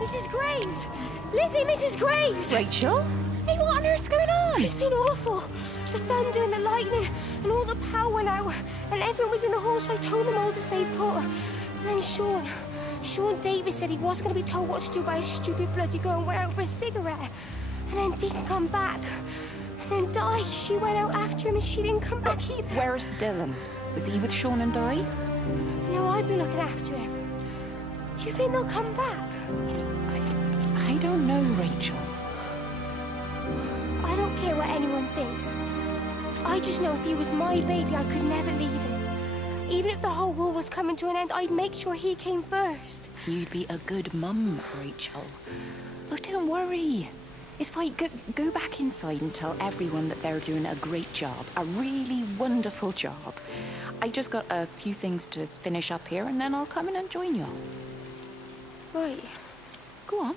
Mrs. Graves! Lizzie, Mrs. Graves! Rachel? Hey, what on earth's going on? It's been awful. The thunder and the lightning and all the power went out and everyone was in the hall, so I told them all to stay put. But then Sean Davis said he wasn't going to be told what to do by a stupid bloody girl and went out for a cigarette. And then didn't come back. And then Di, she went out after him and she didn't come back either. Where's Dylan? Was he with Sean and Di? No, I've been looking after him. Do you think they'll come back? I don't know, Rachel. I don't care what anyone thinks. I just know if he was my baby, I could never leave him. Even if the whole world was coming to an end, I'd make sure he came first. You'd be a good mum, Rachel. Oh, don't worry. It's fine. Go back inside and tell everyone that they're doing a great job. A really wonderful job. I just got a few things to finish up here, and then I'll come in and join you. Right. Go on.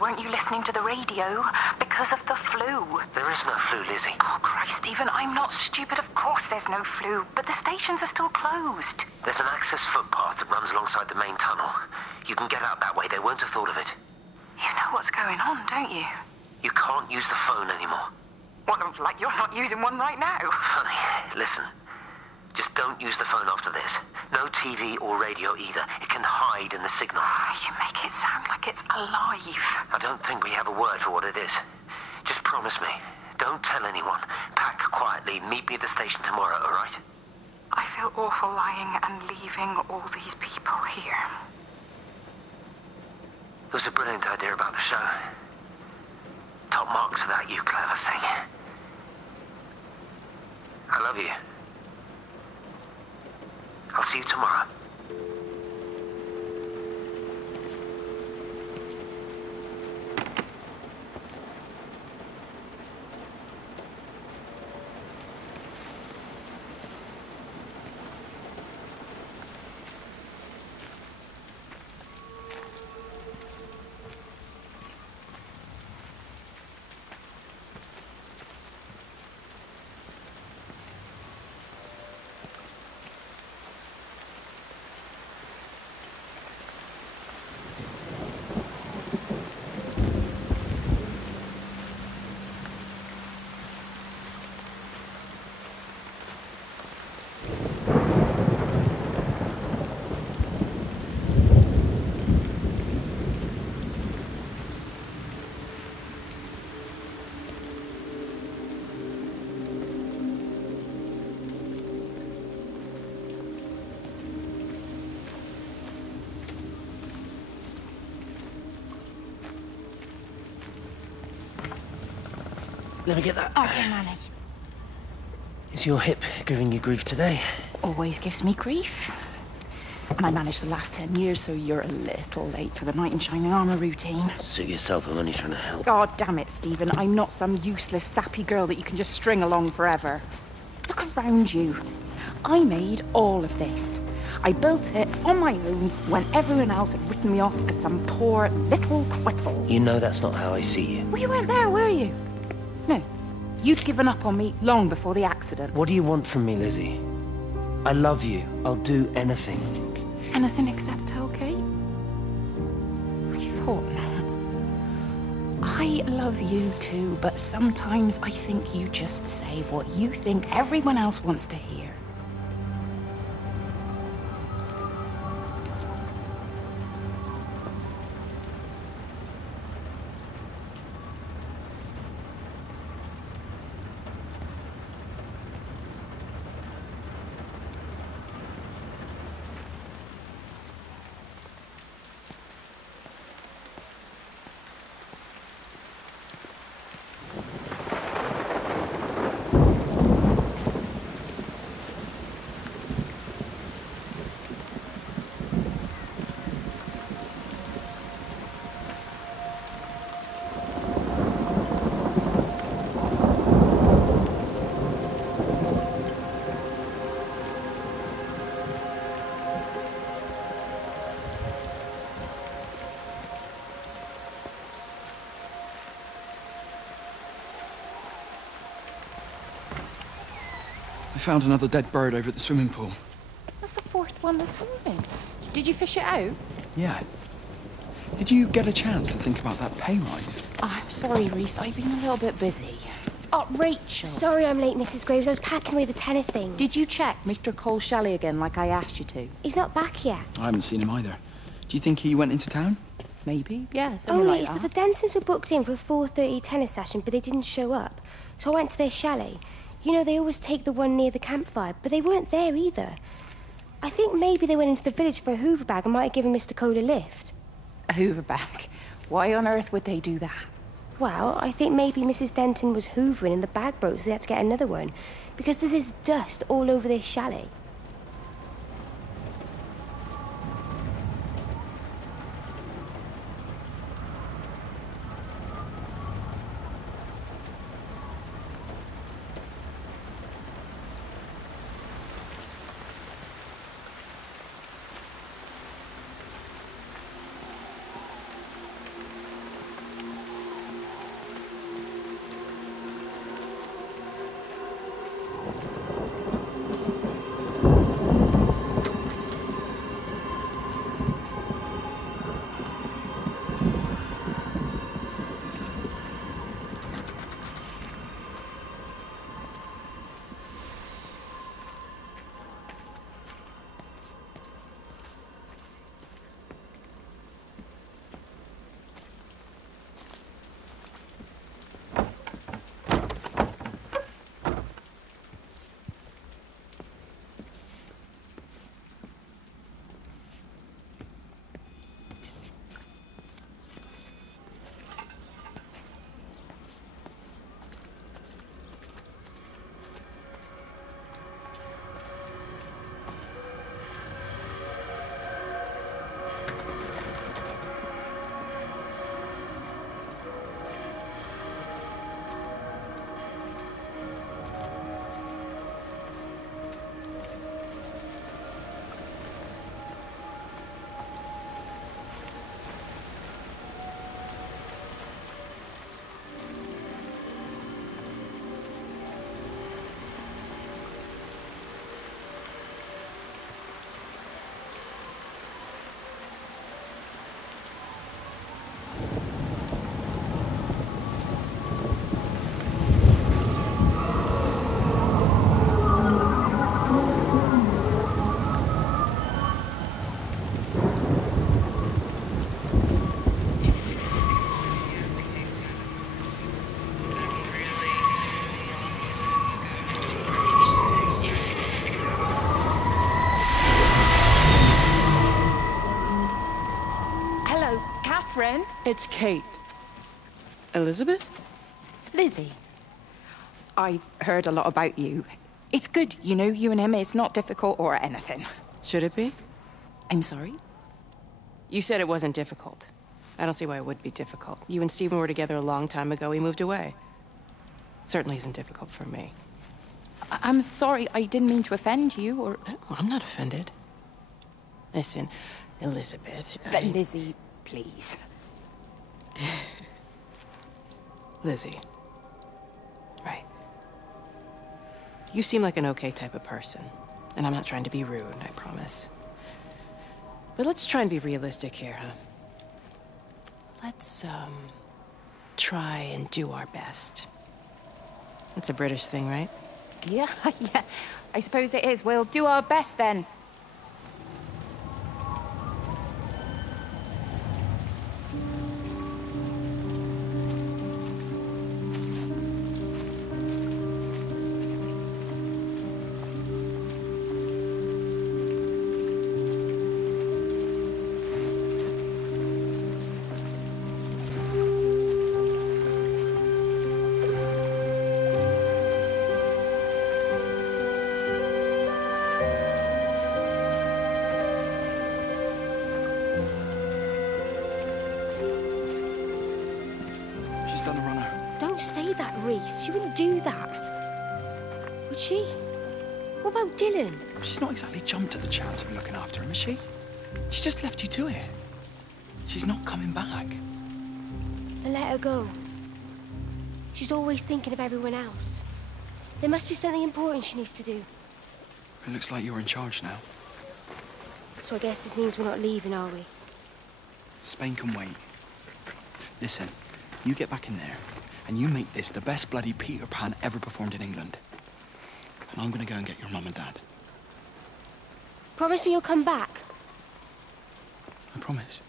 Weren't you listening to the radio? Because of the flu. There is no flu, Lizzie. Oh, Christ, Stephen, I'm not stupid. Of course there's no flu, but the stations are still closed. There's an access footpath that runs alongside the main tunnel. You can get out that way. They won't have thought of it. You know what's going on, don't you? You can't use the phone anymore. What, like you're not using one right now? Funny. Listen. Just don't use the phone after this. No TV or radio either. It can hide in the signal. You make it sound like it's alive. I don't think we have a word for what it is. Just promise me. Don't tell anyone. Pack quietly. Meet me at the station tomorrow, all right? I feel awful lying and leaving all these people here. It was a brilliant idea about the show. Top marks for that, you clever thing. I love you. I'll see you tomorrow. Let me get that. Okay, manage. Is your hip giving you grief today? Always gives me grief. And I managed for the last 10 years, so you're a little late for the knight in shining armor routine. Suit yourself, I'm only trying to help. God damn it, Stephen. I'm not some useless, sappy girl that you can just string along forever. Look around you. I made all of this. I built it on my own when everyone else had written me off as some poor little cripple. You know that's not how I see you. Well, you weren't there, were you? No. You'd given up on me long before the accident. What do you want from me, Lizzie? I love you. I'll do anything. Anything except okay? I thought not. I love you too, but sometimes I think you just say what you think everyone else wants to hear. I found another dead bird over at the swimming pool. That's the fourth one this morning. Did you fish it out? Yeah. Did you get a chance to think about that pay rise? Oh, I'm sorry, Reese. I've been a little bit busy. Oh, Rachel. Sorry I'm late, Mrs. Graves. I was packing away the tennis things. Did you check Mr. Cole Shelley again like I asked you to? He's not back yet. I haven't seen him either. Do you think he went into town? Maybe, yeah, something Only like it's that. that the Dentons were booked in for a 4:30 tennis session, but they didn't show up. So I went to their chalet. You know, they always take the one near the campfire, but they weren't there either. I think maybe they went into the village for a Hoover bag and might have given Mr. Cole a lift. A Hoover bag? Why on earth would they do that? Well, I think maybe Mrs. Denton was hoovering and the bag broke, so they had to get another one. Because there's this dust all over this chalet. Friend? It's Kate. Elizabeth? Lizzie. I've heard a lot about you. It's good, you know, you and him. It's not difficult or anything. Should it be? I'm sorry? You said it wasn't difficult. I don't see why it would be difficult. You and Stephen were together a long time ago. He moved away. Certainly isn't difficult for me. I'm sorry. I didn't mean to offend you or... No, I'm not offended. Listen, Elizabeth... Lizzie, please. Lizzie. Right. You seem like an okay type of person. And I'm not trying to be rude, I promise. But let's try and be realistic here, huh? Let's, try and do our best. That's a British thing, right? Yeah, yeah. I suppose it is. We'll do our best then. Say that, Reese. She wouldn't do that. Would she? What about Dylan? She's not exactly jumped at the chance of looking after him, is she? She just left you to it. She's not coming back. Then let her go. She's always thinking of everyone else. There must be something important she needs to do. It looks like you're in charge now. So I guess this means we're not leaving, are we? Spain can wait. Listen, you get back in there, and you make this the best bloody Peter Pan ever performed in England. And I'm gonna go and get your mum and dad. Promise me you'll come back. I promise.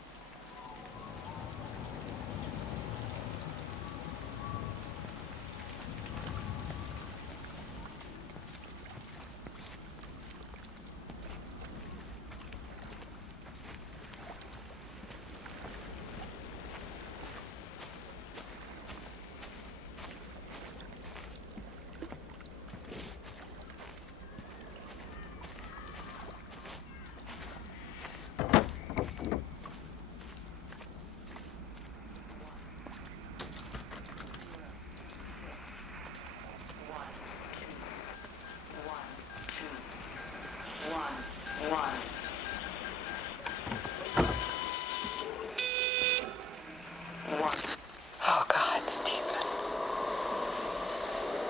Oh, God, Stephen.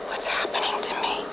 What's happening to me?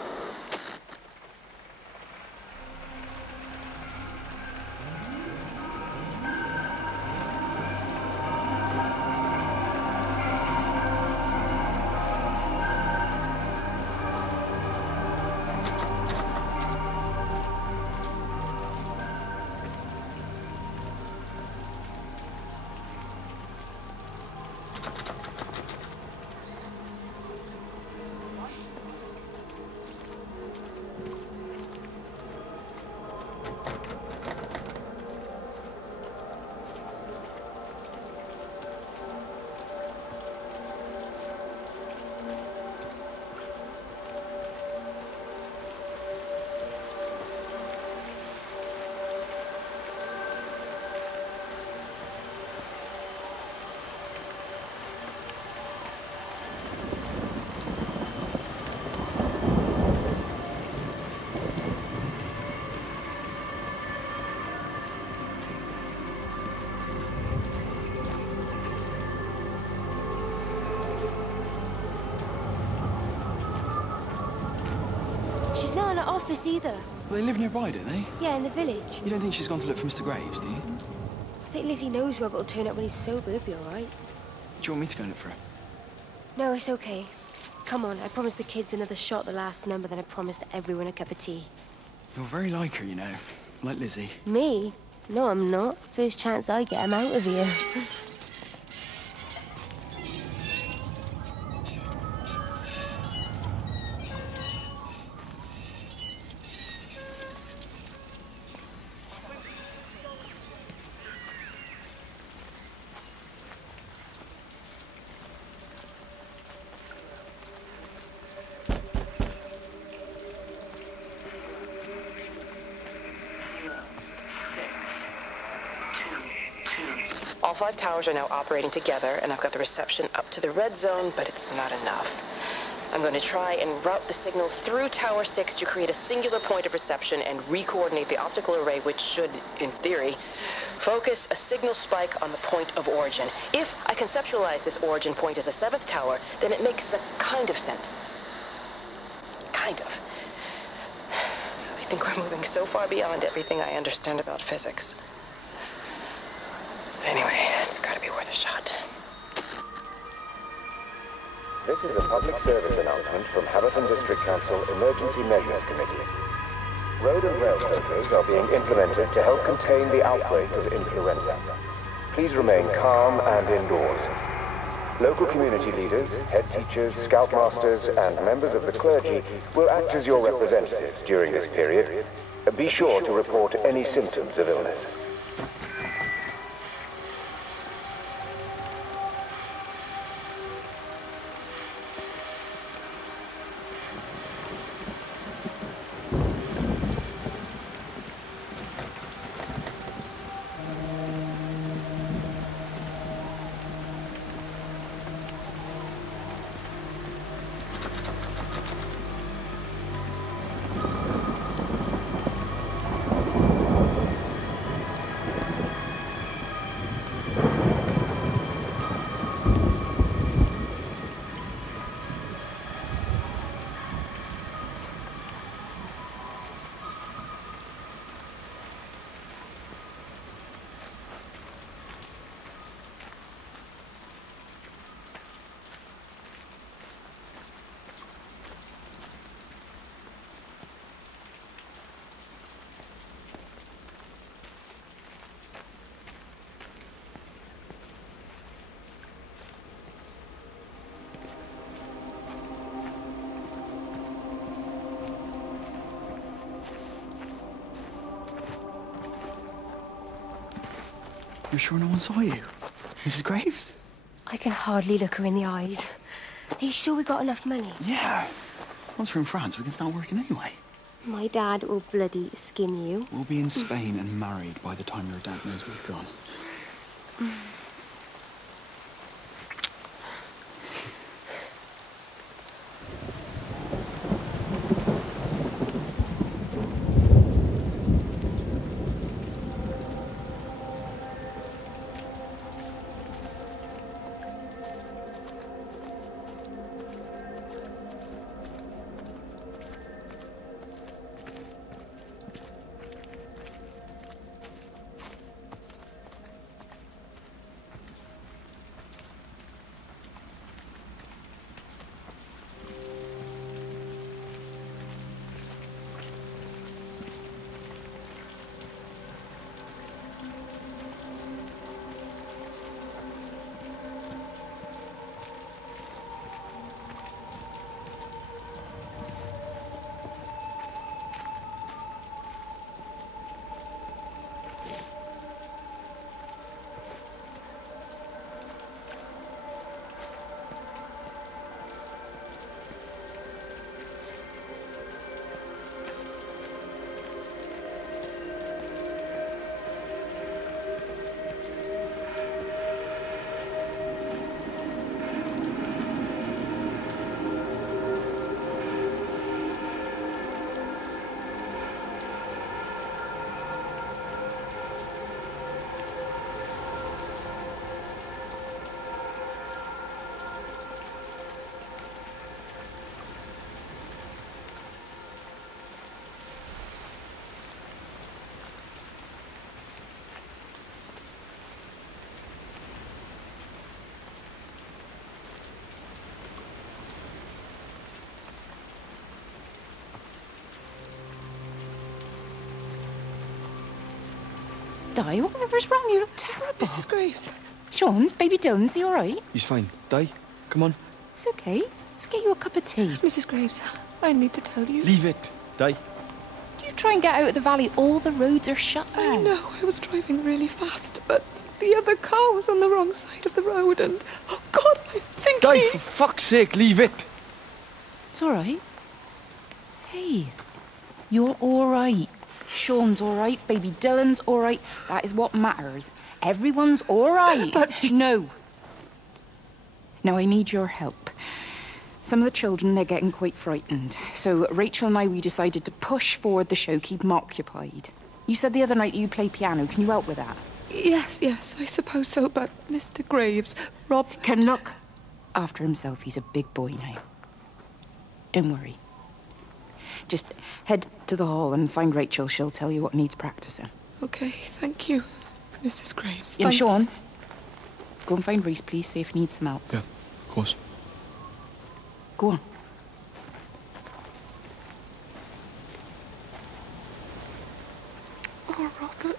She's not in her office either. Well, they live nearby, don't they? Yeah, in the village. You don't think she's gone to look for Mr. Graves, do you? I think Lizzie knows Robert will turn up when he's sober. He'll be all right. Do you want me to go and look for her? No, it's okay. Come on, I promised the kids another shot the last number, then I promised everyone a cup of tea. You're very like her, you know. Like Lizzie. Me? No, I'm not. First chance I get, I'm out of here. All 5 towers are now operating together, and I've got the reception up to the red zone, but it's not enough. I'm going to try and route the signal through Tower 6 to create a singular point of reception and re-coordinate the optical array, which should, in theory, focus a signal spike on the point of origin. If I conceptualize this origin point as a 7th tower, then it makes a kind of sense. Kind of. I think we're moving so far beyond everything I understand about physics. Anyway, it's gotta be worth a shot. This is a public service announcement from Haverton District Council Emergency Measures Committee. Road and rail closures are being implemented to help contain the outbreak of influenza. Please remain calm and indoors. Local community leaders, head teachers, scoutmasters, and members of the clergy will act as your representatives during this period. Be sure to report any symptoms of illness. You're sure no one saw you? Mrs. Graves? I can hardly look her in the eyes. Are you sure we got enough money? Yeah. Once we're in France, we can start working anyway. My dad will bloody skin you. We'll be in Spain and married by the time your dad knows we've gone. Di, whatever's wrong? You look terrible. Mrs. Graves. Sean's, baby Dylan's, he all right? He's fine. Di, come on. It's okay. Let's get you a cup of tea. Mrs. Graves, I need to tell you. Leave it. Di. Do you try and get out of the valley? All the roads are shut now. I know, I was driving really fast, but the other car was on the wrong side of the road and... Oh, God, I think Di, he... for fuck's sake, leave it. It's all right. Hey, you're all right. Sean's all right. Baby Dylan's all right. That is what matters. Everyone's all right. But... No. Now, I need your help. Some of the children, they're getting quite frightened. So Rachel and I, we decided to push forward the show, keep them occupied. You said the other night that you play piano. Can you help with that? Yes, I suppose so, but Mr. Graves, Rob... Can look after himself. He's a big boy now. Don't worry. Just head to the hall and find Rachel. She'll tell you what needs practicing. Okay, thank you, Mrs. Graves. And Sean, go and find Reese, please, see if he needs some help. Yeah, of course. Go on. Oh, Robert.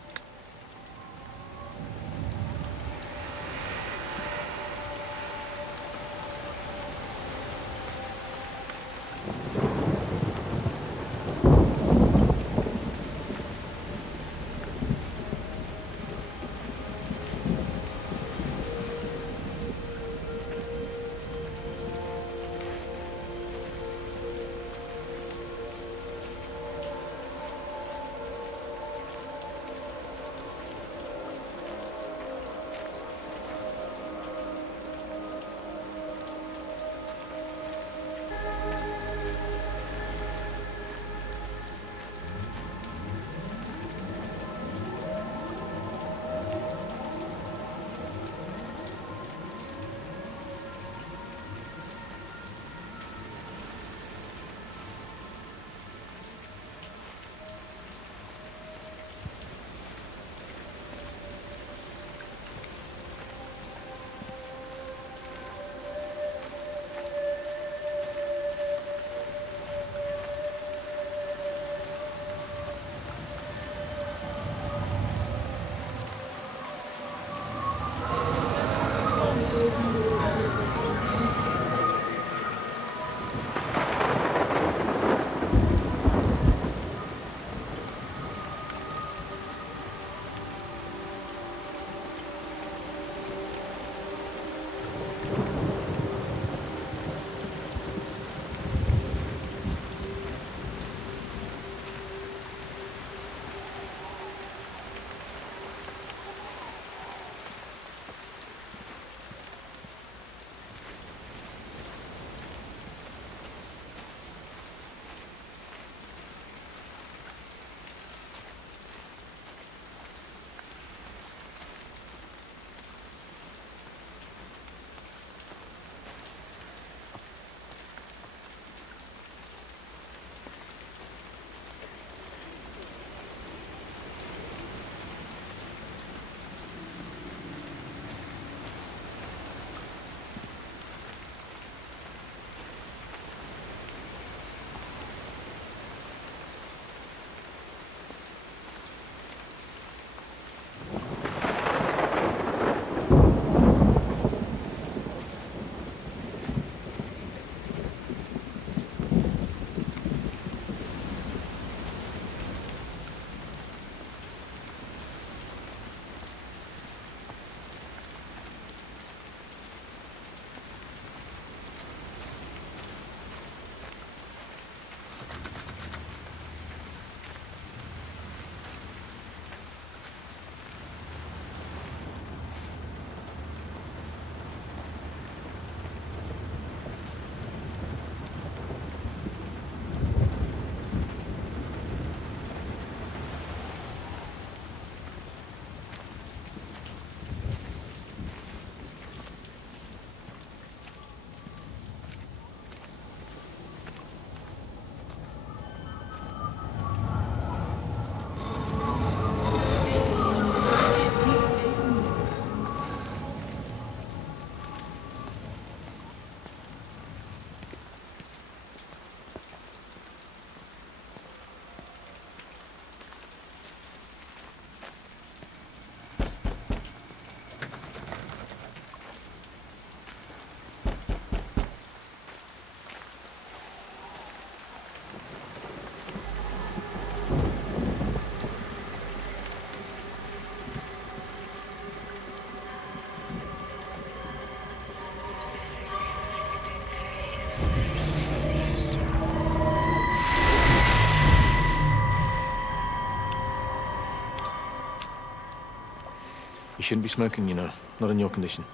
You shouldn't be smoking, you know. Not in your condition.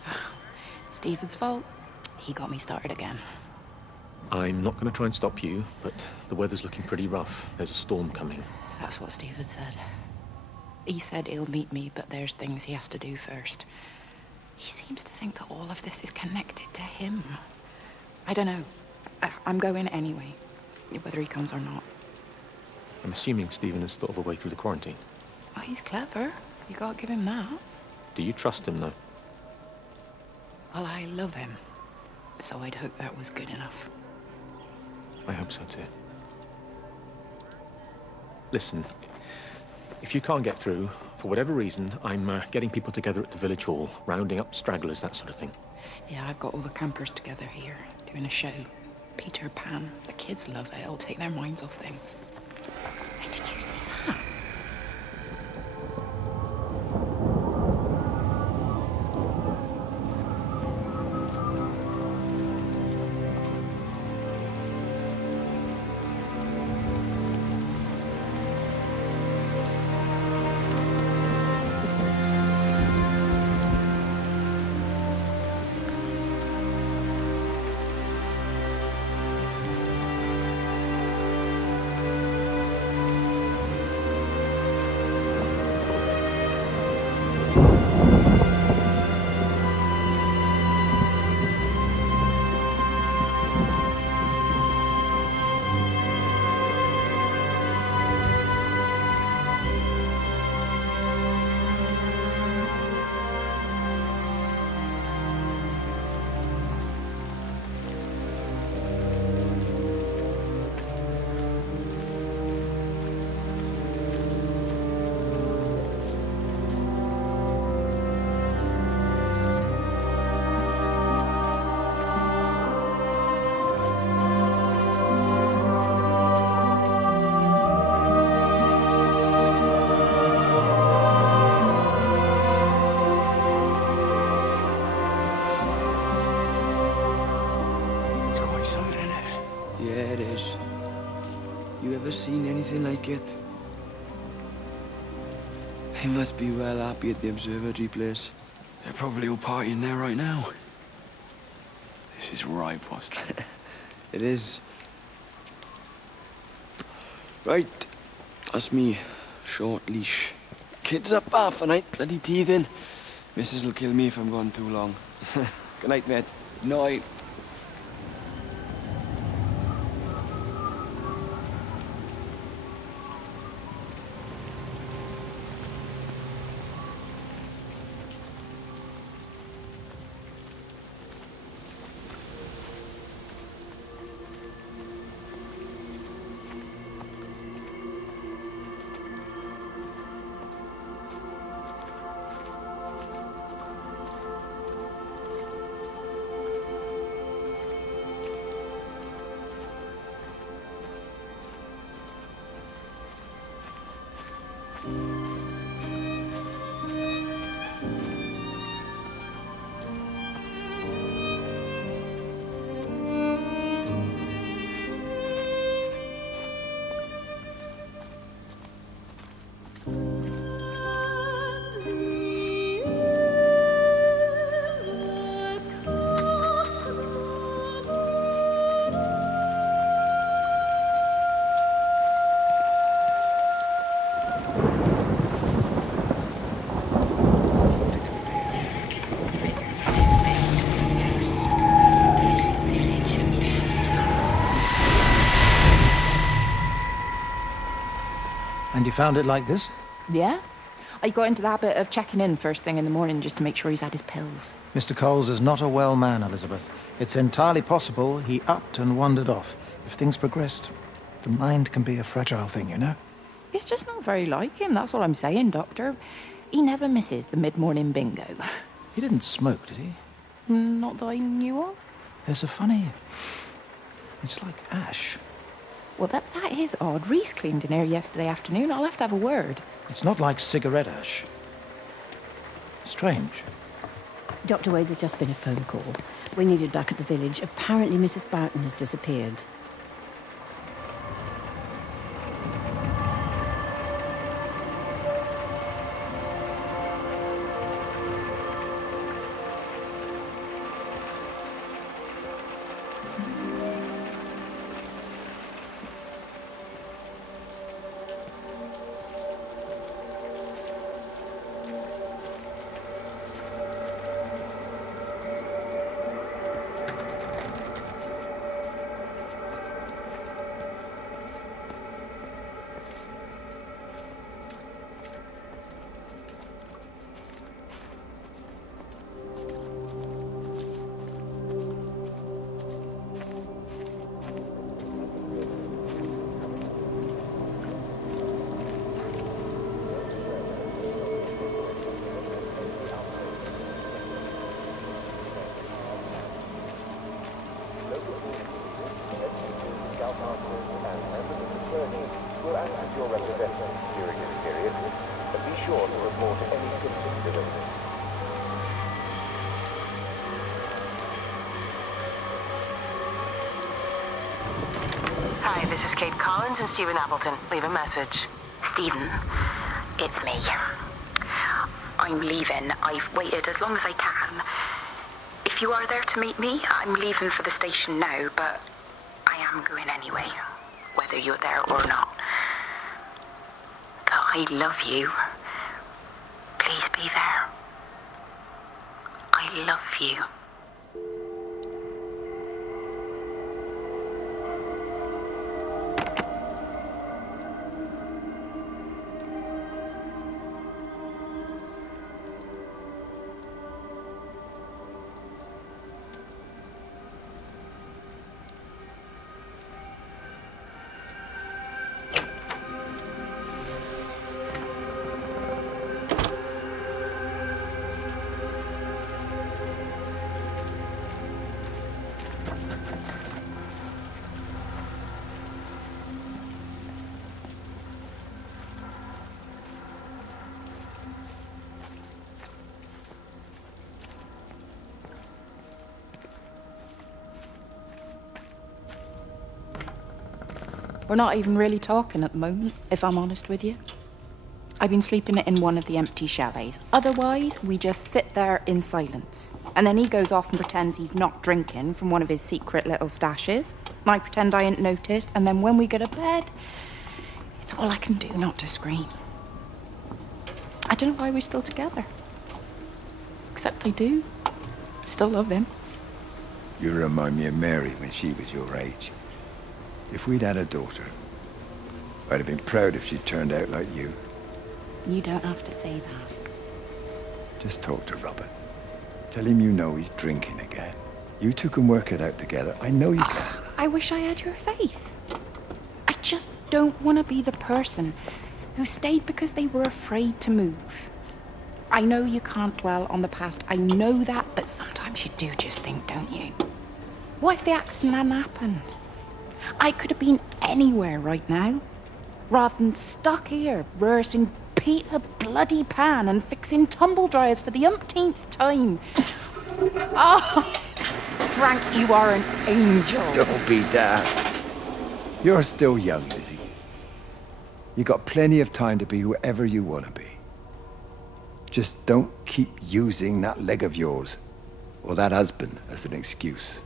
It's Stephen's fault. He got me started again. I'm not going to try and stop you, but the weather's looking pretty rough. There's a storm coming. That's what Stephen said. He said he'll meet me, but there's things he has to do first. He seems to think that all of this is connected to him. I don't know. I'm going anyway, whether he comes or not. I'm assuming Stephen has thought of a way through the quarantine. Oh, he's clever. You gotta give him that. Do you trust him, though? Well, I love him. So I'd hope that was good enough. I hope so, too. Listen, if you can't get through, for whatever reason, I'm getting people together at the village hall, rounding up stragglers, that sort of thing. Yeah, I've got all the campers together here, doing a show. Peter Pan. The kids love it. It'll take their minds off things. Hey, did you see that? Seen anything like it? They must be well happy at the observatory place. They're probably all partying there right now. This is right, Boston. It is. Right, that's me. Short leash. Kids up half a night, bloody teething. Missus will kill me if I'm gone too long. Good night, mate. Good night. And you found it like this? Yeah. I got into the habit of checking in first thing in the morning just to make sure he's had his pills. Mr. Coles is not a well man, Elizabeth. It's entirely possible he upped and wandered off. If things progressed, the mind can be a fragile thing, you know? It's just not very like him, that's all I'm saying, Doctor. He never misses the mid-morning bingo. He didn't smoke, did he? Not that I knew of. There's a funny... It's like ash. Well, that is odd. Reese cleaned in here yesterday afternoon. I'll have to have a word. It's not like cigarette ash. Strange. Dr. Wade, there's just been a phone call. We're needed back at the village. Apparently Mrs. Boughton has disappeared. Will act as your representative during this period, but be sure to report any symptoms of illness. Hi, this is Kate Collins and Stephen Appleton. Leave a message. Stephen, it's me. I'm leaving. I've waited as long as I can. If you are there to meet me, I'm leaving for the station now, but I am going anyway, whether you're there or not. But I love you. Please be there. I love you. We're not even really talking at the moment, if I'm honest with you. I've been sleeping in one of the empty chalets. Otherwise, we just sit there in silence. And then he goes off and pretends he's not drinking from one of his secret little stashes. And I pretend I ain't noticed. And then when we go to bed, it's all I can do not to scream. I don't know why we're still together. Except I do. Still love him. You remind me of Mary when she was your age. If we'd had a daughter, I'd have been proud if she turned out like you. You don't have to say that. Just talk to Robert. Tell him you know he's drinking again. You two can work it out together. I know you can. I wish I had your faith. I just don't want to be the person who stayed because they were afraid to move. I know you can't dwell on the past. I know that, but sometimes you do just think, don't you? What if the accident hadn't happened? I could have been anywhere right now, rather than stuck here, rehearsing Peter bloody Pan and fixing tumble dryers for the umpteenth time. Oh, Frank, you are an angel. Don't be daft. You're still young, Lizzie. You got plenty of time to be whoever you want to be. Just don't keep using that leg of yours, or that husband, as an excuse.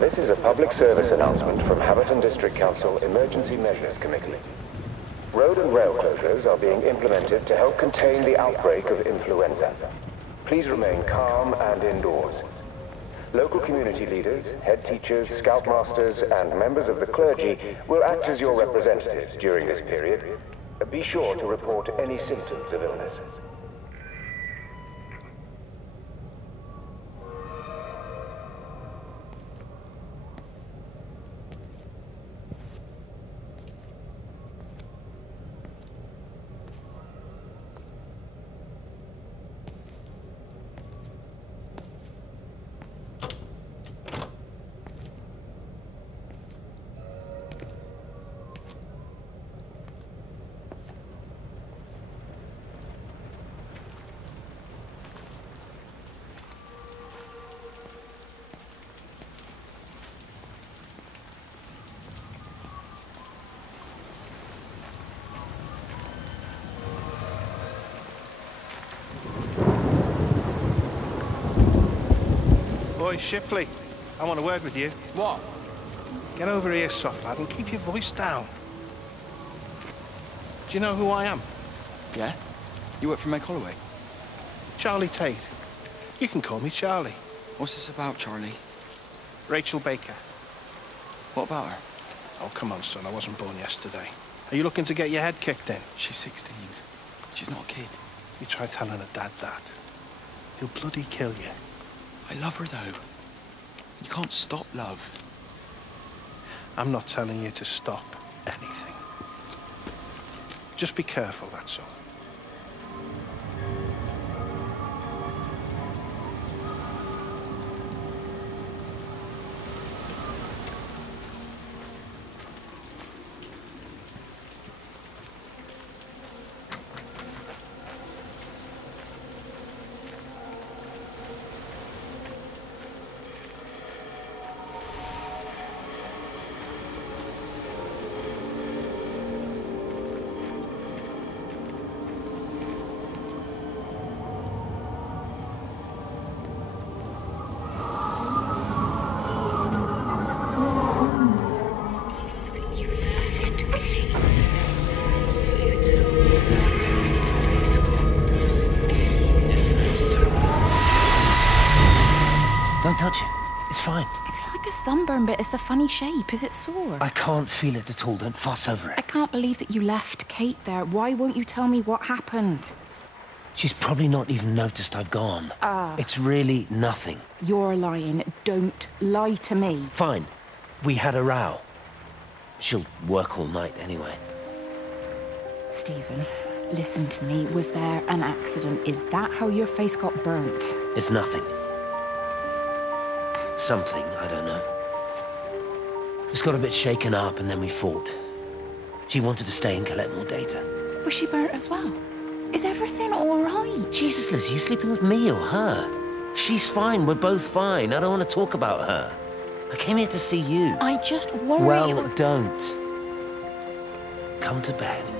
This is a public service announcement from Haverton District Council Emergency Measures Committee. Road and rail closures are being implemented to help contain the outbreak of influenza. Please remain calm and indoors. Local community leaders, head teachers, scoutmasters, and members of the clergy will act as your representatives during this period. Be sure to report any symptoms of illness. Boy, Shipley, I want to work with you. What? Get over here, soft lad, and keep your voice down. Do you know who I am? Yeah? You work for Meg Holloway? Charlie Tate. You can call me Charlie. What's this about, Charlie? Rachel Baker. What about her? Oh, come on, son, I wasn't born yesterday. Are you looking to get your head kicked in? She's 16. She's not a kid. You try telling her dad that. He'll bloody kill you. I love her, though. You can't stop love. I'm not telling you to stop anything. Just be careful, that's all. Don't touch it. It's fine. It's like a sunburn, but it's a funny shape. Is it sore? I can't feel it at all. Don't fuss over I it. can't believe that you left Kate there. Why won't you tell me what happened? She's probably not even noticed I've gone. It's really nothing. You're lying. Don't lie to me. Fine. We had a row. She'll work all night anyway. Stephen, listen to me. Was there an accident? Is that how your face got burnt? It's nothing. Something, I don't know. Just got a bit shaken up and then we fought. She wanted to stay and collect more data. Was she burnt as well? Is everything all right? Jesus, Liz, are you sleeping with me or her? She's fine, we're both fine. I don't want to talk about her. I came here to see you. I just worry... Well, don't. Come to bed.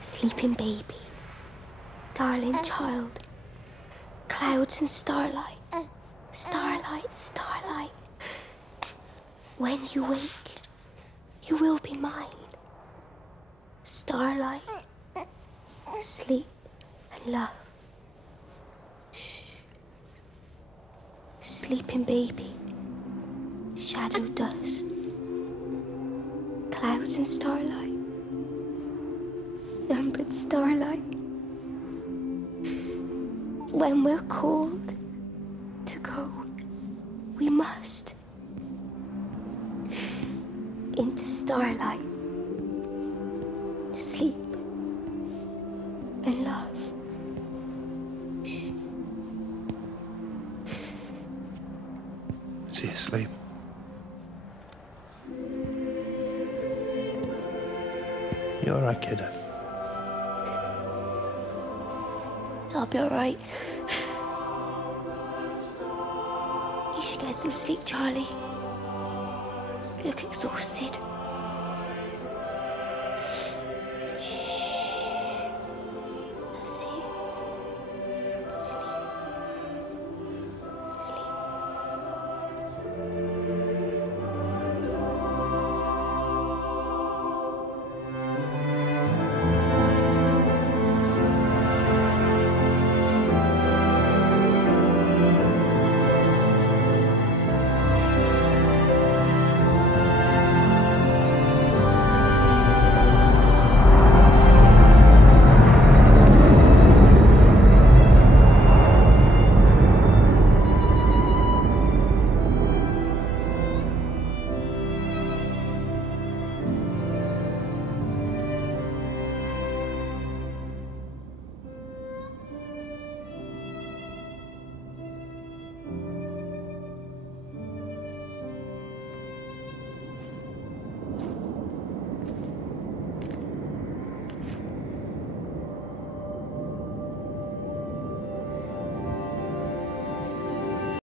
Sleeping baby, darling child, clouds and starlight, starlight, starlight. When you wake, you will be mine. Starlight, sleep and love. Shh. Sleeping baby, shadow dust, clouds and starlight. Numbered starlight. When we're called to go, we must into starlight, sleep and love. Is he asleep? You all right, kiddo? I'll be all right. You should get some sleep, Charlie. You look exhausted.